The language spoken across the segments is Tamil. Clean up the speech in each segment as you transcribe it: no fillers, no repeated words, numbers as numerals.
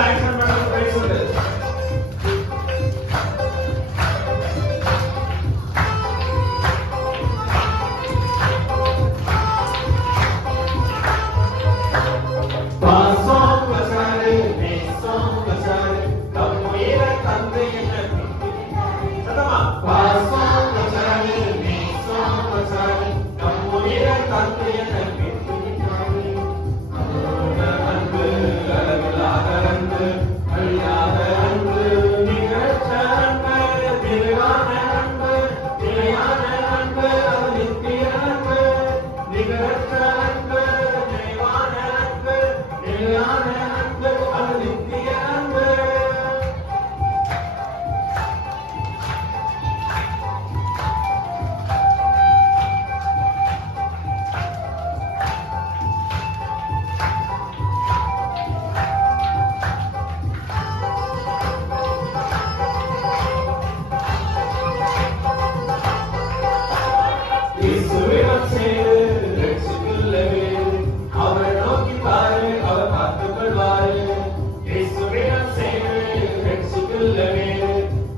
ஆக்சன் பண்ண ட்ரை பண்ணு. பாசம் வச்சாரு நேசம் வச்சாரு நம் உயிரை தந்து என்ன சத்தமா பாசம் வச்சாரு நேசம் வச்சாரு நம் உயிரை தந்து என்ன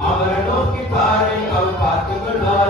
அவரை நோக்கி பாரு அவர் பார்த்துக் கொள்வார்.